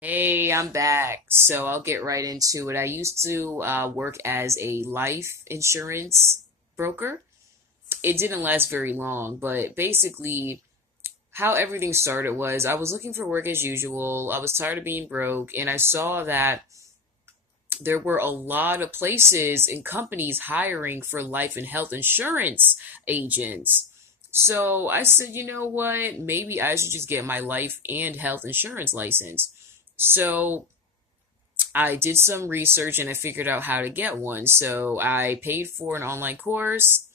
Hey, I'm back. So I'll get right into it. I used to work as a life insurance broker. It didn't last very long, but basically, how everything started was I was looking for work as usual. I was tired of being broke, and I saw that there were a lot of places and companies hiring for life and health insurance agents. So I said, you know what? Maybe I should just get my life and health insurance license. So I did some research and I figured out how to get one. So I paid for an online course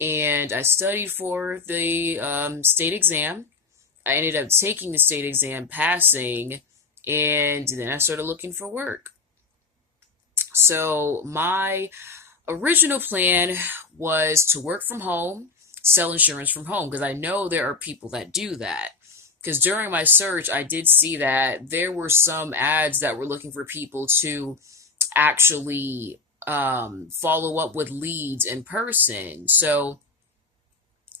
and I studied for the state exam. I ended up taking the state exam, passing, and then I started looking for work. So my original plan was to work from home, sell insurance from home, because I know there are people that do that. Because during my search, I did see that there were some ads that were looking for people to actually follow up with leads in person. So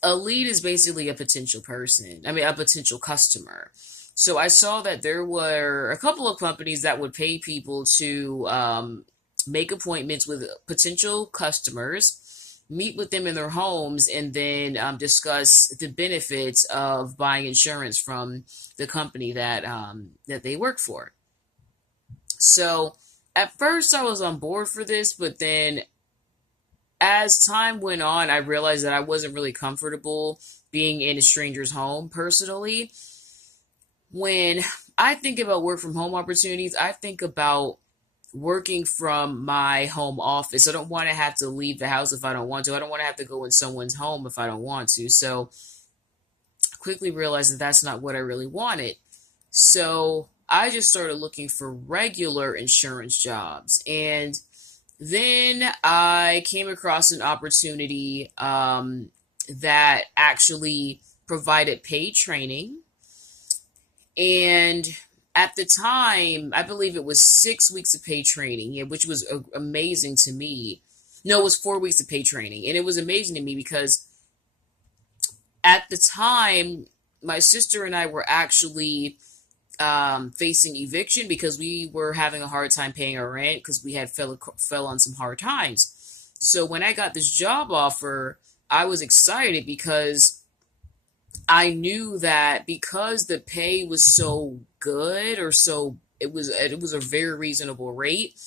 a lead is basically a potential person, I mean, a potential customer. So I saw that there were a couple of companies that would pay people to make appointments with potential customers, meet with them in their homes, and then discuss the benefits of buying insurance from the company that they work for. So at first I was on board for this, but then as time went on, I realized that I wasn't really comfortable being in a stranger's home personally. When I think about work from home opportunities, I think about working from my home office. I don't want to have to leave the house if I don't want to. I don't want to have to go in someone's home if I don't want to. So I quickly realized that that's not what I really wanted. So I just started looking for regular insurance jobs. And then I came across an opportunity that actually provided paid training. And at the time, I believe it was 6 weeks of paid training, yeah, which was amazing to me. No, it was 4 weeks of paid training. And it was amazing to me because at the time, my sister and I were actually facing eviction because we were having a hard time paying our rent because we had fell on some hard times. So when I got this job offer, I was excited because I knew that because the pay was so good or so it was a very reasonable rate.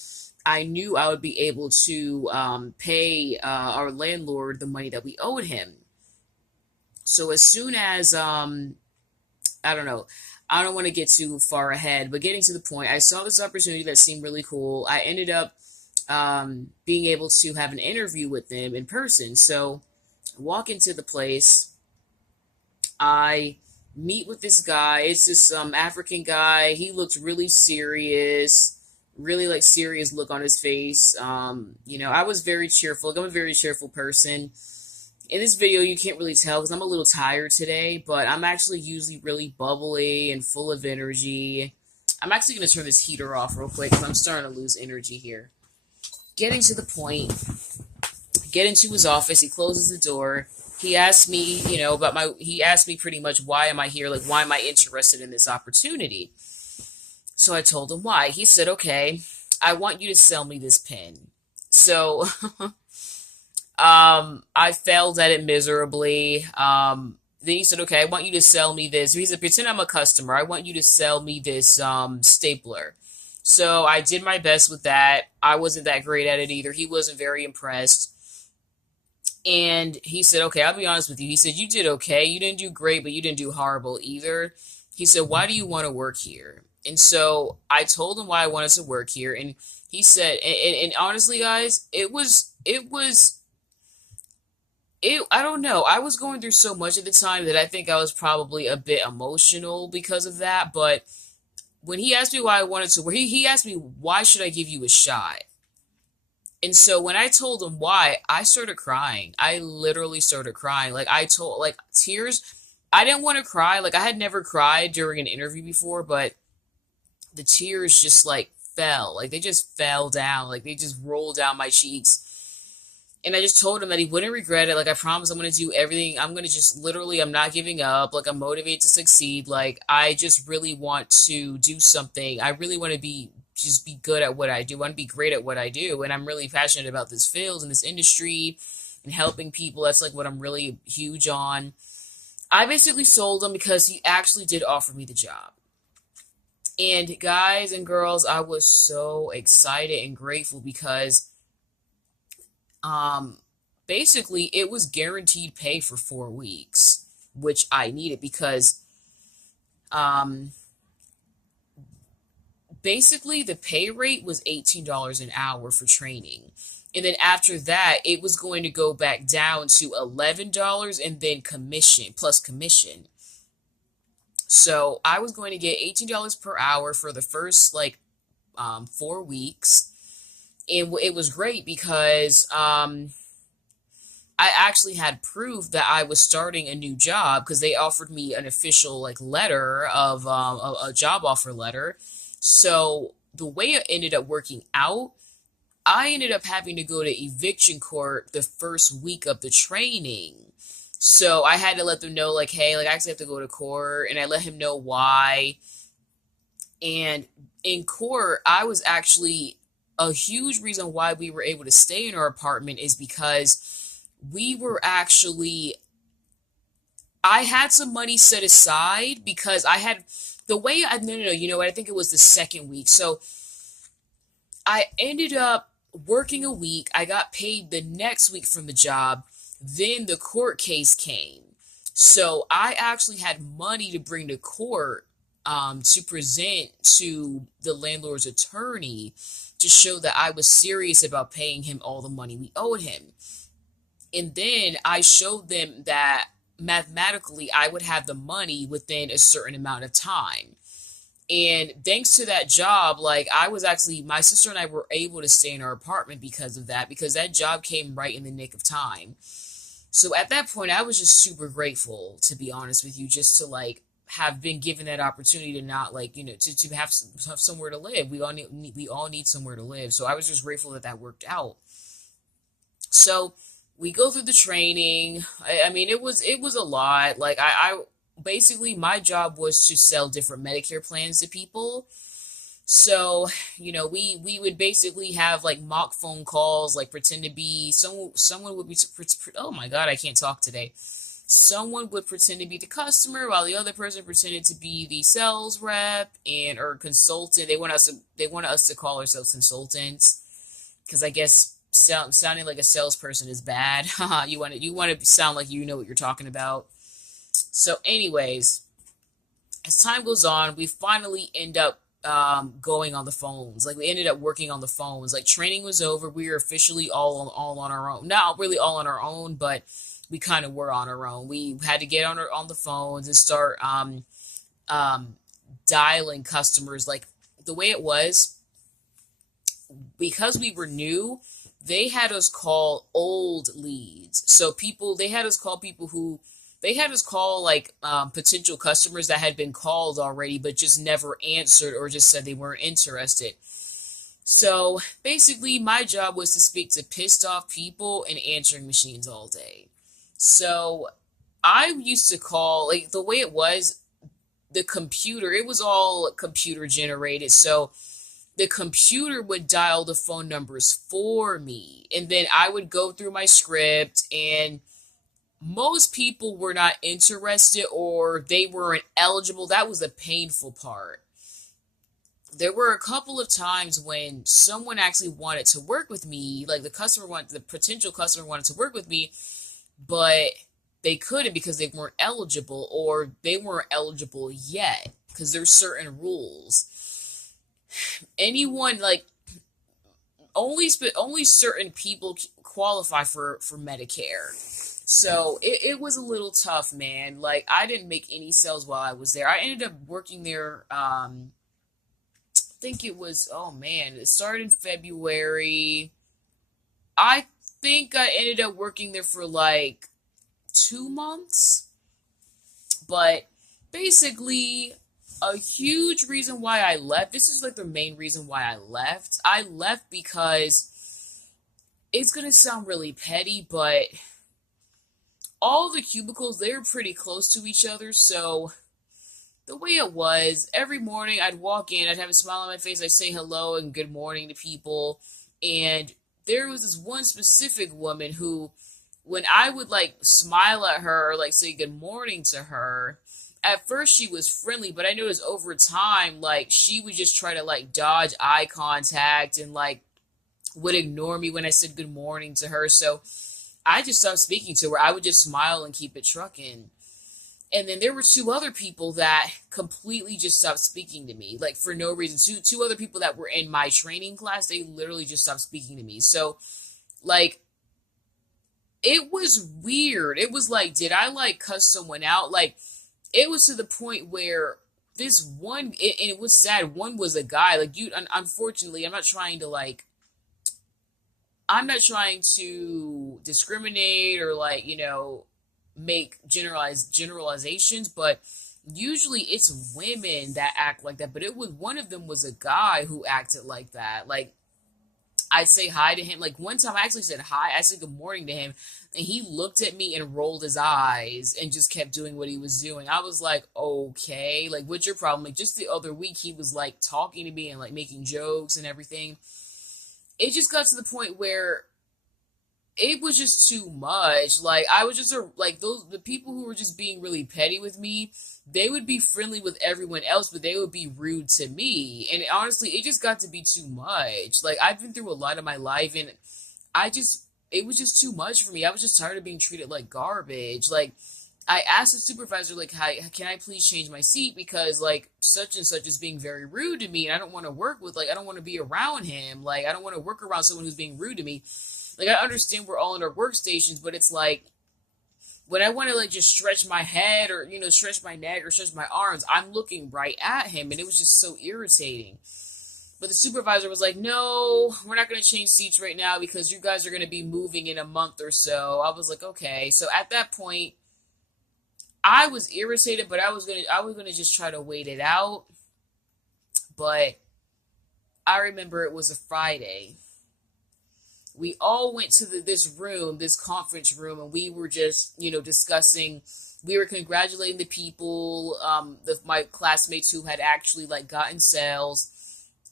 I knew I would be able to pay our landlord the money that we owed him. So as soon as I don't know, I don't want to get too far ahead, but getting to the point, I saw this opportunity that seemed really cool. I ended up being able to have an interview with them in person. So I walk into the place. I meet with this guy. It's this African guy. He looks really serious, really like serious look on his face. I was very cheerful. I'm a very cheerful person. In this video, you can't really tell because I'm a little tired today, but I'm actually usually really bubbly and full of energy. I'm actually going to turn this heater off real quick because I'm starting to lose energy here. Getting to the point, get into his office. He closes the door. He asked me, he asked me pretty much, why am I here? Like, why am I interested in this opportunity? So I told him why. He said, okay, I want you to sell me this pen. So, I failed at it miserably. Then he said, okay, I want you to sell me this. He said, pretend I'm a customer. I want you to sell me this, stapler. So I did my best with that. I wasn't that great at it either. He wasn't very impressed. And he said, okay, I'll be honest with you. He said, you did okay. You didn't do great, but you didn't do horrible either. He said, why do you want to work here? And so I told him why I wanted to work here. And he said, and honestly, guys, I don't know. I was going through so much at the time that I think I was probably a bit emotional because of that. But when he asked me why I wanted to work, he asked me, why should I give you a shot? And so when I told him why, I started crying. I literally started crying. Like tears. I didn't want to cry. Like I had never cried during an interview before, but the tears just like fell. Like they just fell down. Like they just rolled down my cheeks. And I just told him that he wouldn't regret it. Like, I promise I'm going to do everything. I'm going to just literally, I'm not giving up. Like, I'm motivated to succeed. Like, I just really want to do something. I really want to just be good at what I do. I want to be great at what I do. And I'm really passionate about this field and this industry and helping people. That's like what I'm really huge on. I basically sold him because he actually did offer me the job. And guys and girls, I was so excited and grateful because um, basically, it was guaranteed pay for 4 weeks, which I needed because um, basically the pay rate was $18 an hour for training. And then after that, it was going to go back down to $11 and then commission plus commission. So I was going to get $18 per hour for the first 4 weeks. And it was great because I actually had proof that I was starting a new job because they offered me an official letter of a job offer letter. So the way it ended up working out, I ended up having to go to eviction court the first week of the training. So I had to let them know, hey, I actually have to go to court, and I let him know why. And in court, I was actually a huge reason why we were able to stay in our apartment is because we were actually, I had some money set aside because I had, the way I, no, you know what, I think it was the second week. So I ended up working a week. I got paid the next week from the job. Then the court case came. So I actually had money to bring to court to present to the landlord's attorney to show that I was serious about paying him all the money we owed him. And then I showed them that mathematically I would have the money within a certain amount of time. And thanks to that job, I was actually, my sister and I were able to stay in our apartment because of that, because that job came right in the nick of time. So at that point, I was just super grateful, to be honest with you, just to have been given that opportunity to not to have somewhere to live. We all need somewhere to live. So I was just grateful that that worked out. So we go through the training. I mean, it was a lot. I basically, my job was to sell different Medicare plans to people. So, we would basically have mock phone calls, pretend to be someone would be, oh my God, I can't talk today. Someone would pretend to be the customer while the other person pretended to be the sales rep or consultant. They wanted us to call ourselves consultants because I guess sounding like a salesperson is bad. you want to sound like you know what you're talking about. So anyways, as time goes on, we finally end up going on the phones. We ended up working on the phones. Training was over. We were officially all on our own. Not really all on our own, but we kind of were on our own. We had to get on the phones and start dialing customers. The way it was, because we were new, they had us call old leads. So they had us call potential customers that had been called already, but just never answered or just said they weren't interested. So basically, my job was to speak to pissed off people and answering machines all day. So I used to call, the way it was, the computer, it was all computer generated. So the computer would dial the phone numbers for me. And then I would go through my script, and most people were not interested or they weren't eligible. That was the painful part. There were a couple of times when someone actually wanted to work with me, the potential customer wanted to work with me, but they couldn't because they weren't eligible, or they weren't eligible yet because there's certain rules. Anyone only certain people qualify for Medicare. So it was a little tough, man. I didn't make any sales while I was there. I ended up working there, I think it was, oh man, it started in February. I think I ended up working there for 2 months. But basically, a huge reason why I left, this is the main reason why I left. I left because it's gonna sound really petty, but all the cubicles, they were pretty close to each other, so the way it was, every morning I'd walk in, I'd have a smile on my face, I'd say hello and good morning to people, and there was this one specific woman who, when I would like smile at her or like say good morning to her, at first she was friendly, but I noticed over time, like she would just try to like dodge eye contact and like would ignore me when I said good morning to her. So I just stopped speaking to her. I would just smile and keep it trucking. And then there were two other people that completely just stopped speaking to me, like for no reason. Two other people that were in my training class, they literally just stopped speaking to me. So, like, it was weird. It was like, did I like cuss someone out? Like, it was to the point where this one, and it was sad. One was a guy. Like, unfortunately, I'm not trying to discriminate or like, make generalizations, but usually it's women that act like that. But it was one of them was a guy who acted like that. Like I'd say hi to him. Like one time I actually said hi, I said good morning to him, and he looked at me and rolled his eyes and just kept doing what he was doing. I was like, okay, like what's your problem? Like just the other week he was like talking to me and like making jokes and everything. It just got to the point where it was just too much. Like I was just like the people who were just being really petty with me, they would be friendly with everyone else, but they would be rude to me. And honestly, it just got to be too much. Like I've been through a lot of my life, and it was just too much for me. I was just tired of being treated like garbage. Like I asked the supervisor, like, hi, can I please change my seat because like such and such is being very rude to me, and I don't want to work with I don't want to be around him. Like I don't want to work around someone who's being rude to me. Like, I understand we're all in our workstations, but it's like, when I want to, like, just stretch my head or, stretch my neck or stretch my arms, I'm looking right at him, and it was just so irritating. But the supervisor was like, no, we're not going to change seats right now because you guys are going to be moving in a month or so. I was like, okay. So at that point, I was irritated, but I was gonna just try to wait it out. But I remember it was a Friday. We all went to this conference room, and we were just, discussing. We were congratulating the people, my classmates who had actually like gotten sales.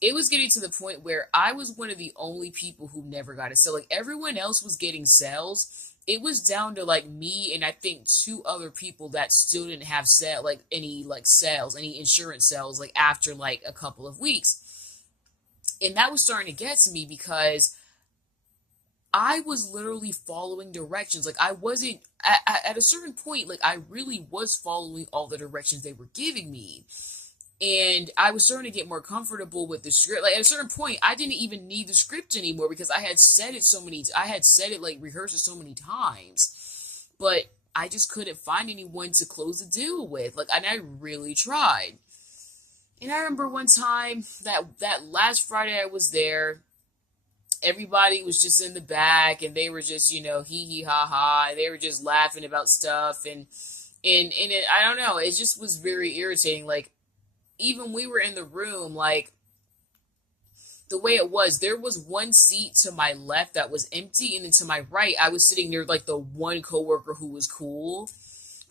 It was getting to the point where I was one of the only people who never got a sale. Like everyone else was getting sales. It was down to like me and I think two other people that still didn't have any insurance sales, like after like a couple of weeks. And that was starting to get to me because I was literally following directions. Like I wasn't at a certain point, like I really was following all the directions they were giving me. And I was starting to get more comfortable with the script. Like at a certain point, I didn't even need the script anymore because I had said it like rehearsed it so many times. But I just couldn't find anyone to close the deal with. Like, and I really tried. And I remember one time that last Friday I was there, everybody was just in the back and they were just, hee hee ha ha. And they were just laughing about stuff. And I don't know, it just was very irritating. Like, even we were in the room, like, the way it was, there was one seat to my left that was empty, and then to my right, I was sitting near, like, the one coworker who was cool.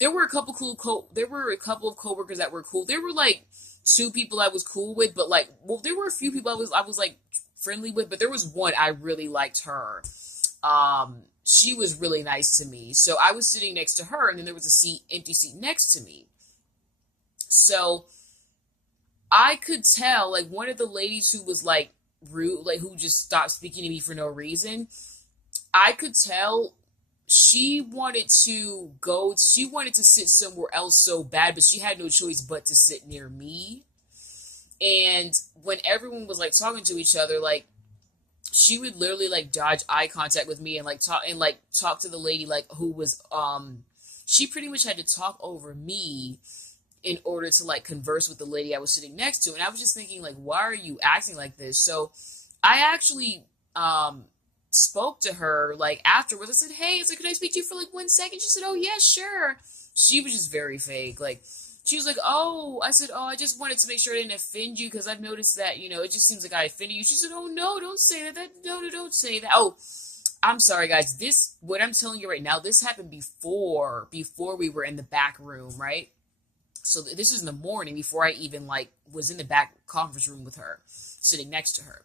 There were a couple of coworkers that were cool. There were, like, two people I was cool with, but, like, well, there were a few people I was like, friendly with, but there was one I really liked her. She was really nice to me. So I was sitting next to her, and then there was a empty seat next to me. So I could tell, like, one of the ladies who was, like, rude, like, who just stopped speaking to me for no reason, I could tell she wanted to sit somewhere else so bad, but she had no choice but to sit near me. And when everyone was, like, talking to each other, like, she would literally, like, dodge eye contact with me and, like, talk to the lady, like, who was, she pretty much had to talk over me in order to like converse with the lady I was sitting next to. And I was just thinking, like, why are you acting like this? So I actually spoke to her like afterwards. I said, hey, can I speak to you for like 1 second? She said, oh yeah, sure. She was just very fake. Like, she was like, oh, I said, oh, I just wanted to make sure I didn't offend you because I've noticed that, it just seems like I offended you. She said, oh no, don't say that. No, don't say that. Oh, I'm sorry, guys. What I'm telling you right now, this happened before we were in the back room, right? So this is in the morning before I even like was in the back conference room with her, sitting next to her.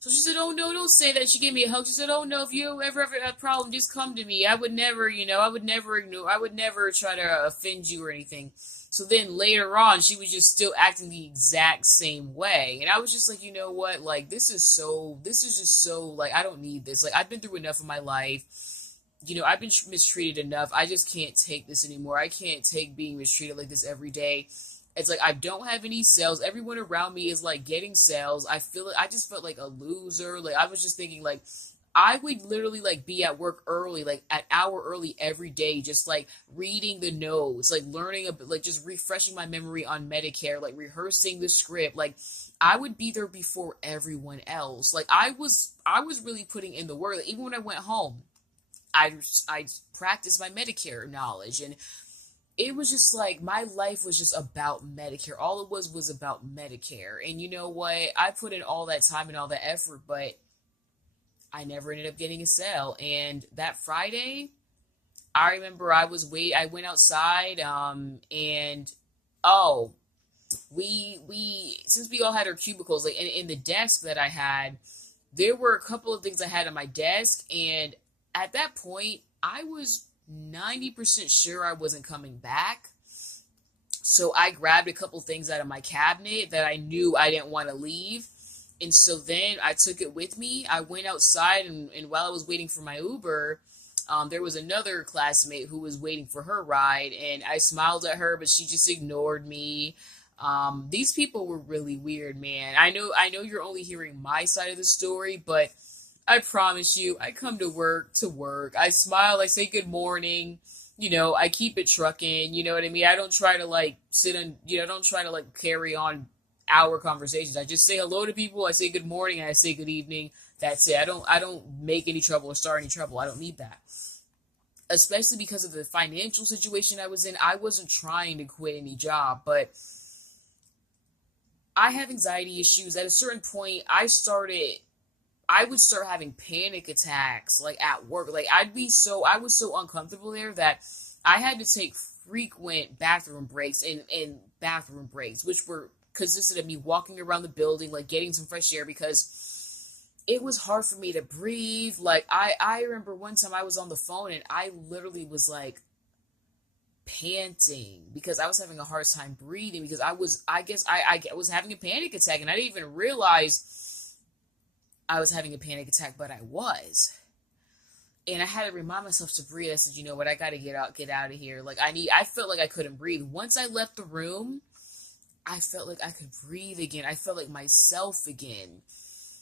So she said, "Oh no, don't say that." She gave me a hug. She said, "Oh no, if you ever have a problem, just come to me. I would never, I would never ignore. I would never try to offend you or anything." So then later on, she was just still acting the exact same way, and I was just like, you know what? Like this is just so like I don't need this. Like I've been through enough in my life. I've been mistreated enough. I just can't take this anymore. I can't take being mistreated like this every day. It's like I don't have any sales. Everyone around me is like getting sales. I just felt like a loser. Like I was just thinking like I would literally like be at work early, like an hour early every day, just like reading the notes, like learning a bit, like just refreshing my memory on Medicare, like rehearsing the script. Like I would be there before everyone else. Like I was really putting in the work. Like, even when I went home, I practiced my Medicare knowledge, and it was just like my life was just about Medicare. All it was about Medicare. And you know what? I put in all that time and all that effort, but I never ended up getting a sale. And that Friday, I remember I went outside, and oh, we since we all had our cubicles, like in the desk that I had, there were a couple of things I had on my desk, and at that point, I was 90% sure I wasn't coming back. So I grabbed a couple things out of my cabinet that I knew I didn't want to leave. And so then I took it with me. I went outside, and while I was waiting for my Uber, there was another classmate who was waiting for her ride, and I smiled at her, but she just ignored me. These people were really weird, man. I know you're only hearing my side of the story, but I promise you, I come to work. I smile, I say good morning. I keep it trucking. You know what I mean? I don't try to like I don't try to like carry on hour conversations. I just say hello to people. I say good morning and I say good evening. That's it. I don't make any trouble or start any trouble. I don't need that. Especially because of the financial situation I was in. I wasn't trying to quit any job, but I have anxiety issues. At a certain point, I would start having panic attacks like at work. Like I was so uncomfortable there that I had to take frequent bathroom breaks and bathroom breaks, which were consisted of me walking around the building, like getting some fresh air because it was hard for me to breathe. Like I remember one time I was on the phone and I literally was like panting because I was having a hard time breathing because I was having a panic attack and I didn't even realize I was having a panic attack, but I was. And I had to remind myself to breathe. I said, you know what, I gotta get out of here. Like I felt like I couldn't breathe. Once I left the room, I felt like I could breathe again. I felt like myself again.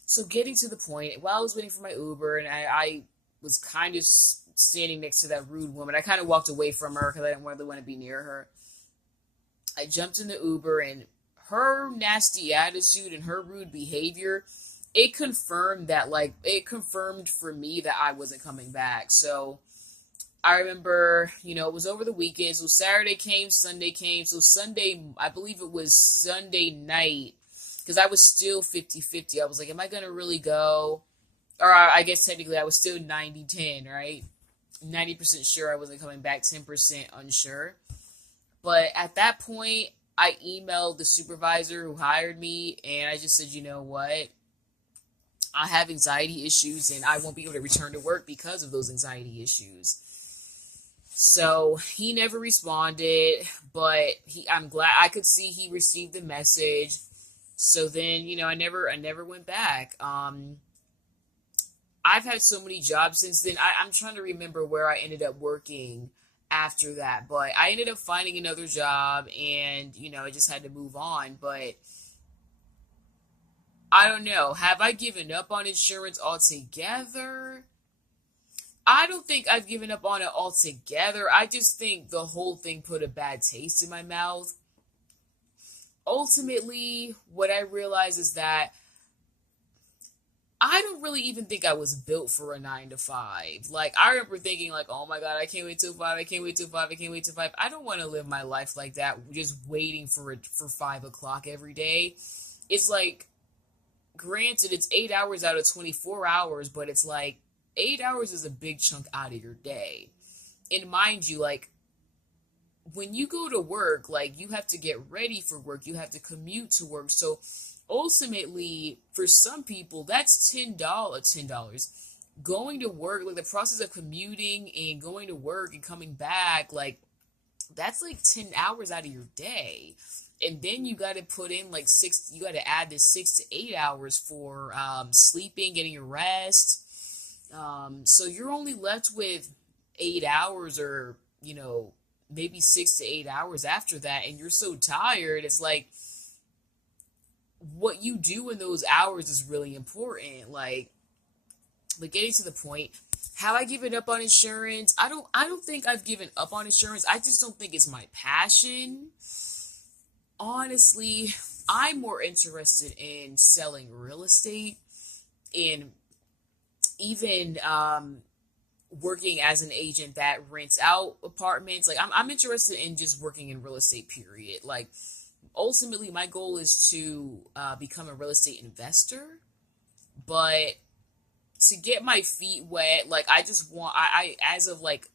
So getting to the point, while I was waiting for my Uber, and I was kind of standing next to that rude woman, I kind of walked away from her because I didn't really want to be near her. I jumped in the Uber, and her nasty attitude and her rude behavior, it confirmed for me that I wasn't coming back. So I remember, it was over the weekend. So Saturday came, Sunday came. So Sunday, I believe it was Sunday night, because I was still 50-50. I was like, am I going to really go? Or I guess technically I was still 90-10, right? 90% sure I wasn't coming back, 10% unsure. But at that point, I emailed the supervisor who hired me, and I just said, you know what? I have anxiety issues, and I won't be able to return to work because of those anxiety issues. So he never responded, but I'm glad I could see he received the message. So then, I never went back. I've had so many jobs since then. I'm trying to remember where I ended up working after that, but I ended up finding another job, and, I just had to move on. But I don't know. Have I given up on insurance altogether? I don't think I've given up on it altogether. I just think the whole thing put a bad taste in my mouth. Ultimately, what I realize is that I don't really even think I was built for a 9 to 5. Like, I remember thinking, like, oh my God, I can't wait till 5, I can't wait till 5, I can't wait till 5. I don't want to live my life like that, just waiting for 5 o'clock every day. It's like, granted, it's 8 hours out of 24 hours, but it's like, 8 hours is a big chunk out of your day. And mind you, like, when you go to work, like, you have to get ready for work, you have to commute to work. So ultimately, for some people, that's $10. Going to work, like the process of commuting and going to work and coming back, like, that's like 10 hours out of your day. And then you got to put in like you got to add this 6 to 8 hours for sleeping, getting your rest. So you're only left with 8 hours, or, maybe 6 to 8 hours after that. And you're so tired. It's like, what you do in those hours is really important. Like, but getting to the point, have I given up on insurance? I don't think I've given up on insurance. I just don't think it's my passion. Honestly, I'm more interested in selling real estate, and even working as an agent that rents out apartments. Like, I'm interested in just working in real estate, period. Like, ultimately, my goal is to become a real estate investor. But to get my feet wet, like, I just want, as of like,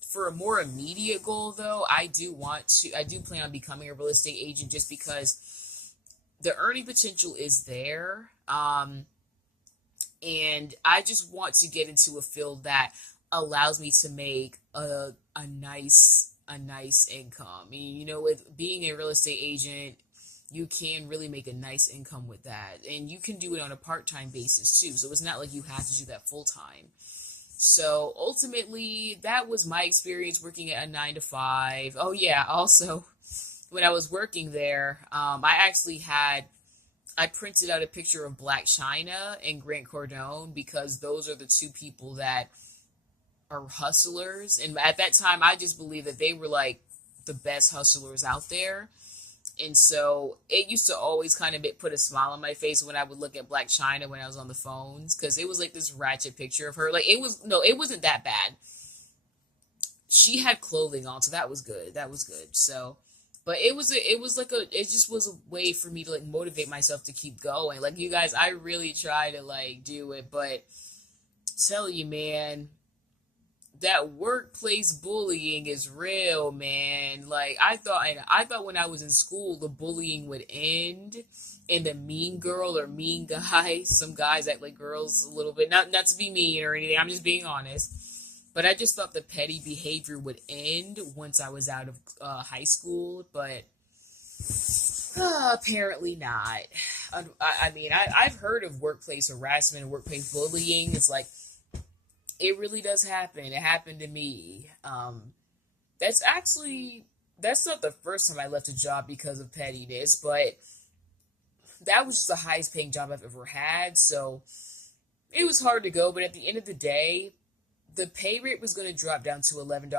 for a more immediate goal though, I do plan on becoming a real estate agent, just because the earning potential is there. And I just want to get into a field that allows me to make a nice income. I mean, with being a real estate agent, you can really make a nice income with that. And you can do it on a part-time basis too. So it's not like you have to do that full-time. So ultimately, that was my experience working at a 9 to 5. Oh yeah, also, when I was working there, I printed out a picture of Black China and Grant Cardone, because those are the two people that are hustlers. And at that time, I just believed that they were like the best hustlers out there. And so it used to always kind of put a smile on my face when I would look at Black China when I was on the phones, because it was like this ratchet picture of her. Like, it wasn't that bad. She had clothing on, so that was good. That was good. So, but it just was a way for me to like motivate myself to keep going. Like, you guys, I really try to like do it, but tell you, man, that workplace bullying is real, man. Like, I thought when I was in school, the bullying would end, and the mean girl or mean guy, some guys act like girls a little bit, not to be mean or anything, I'm just being honest, but I just thought the petty behavior would end once I was out of high school, but apparently not. I mean, I've heard of workplace harassment and workplace bullying. It's like, it really does happen. It happened to me. That's not the first time I left a job because of pettiness, but that was just the highest paying job I've ever had. So it was hard to go, but at the end of the day, the pay rate was going to drop down to $11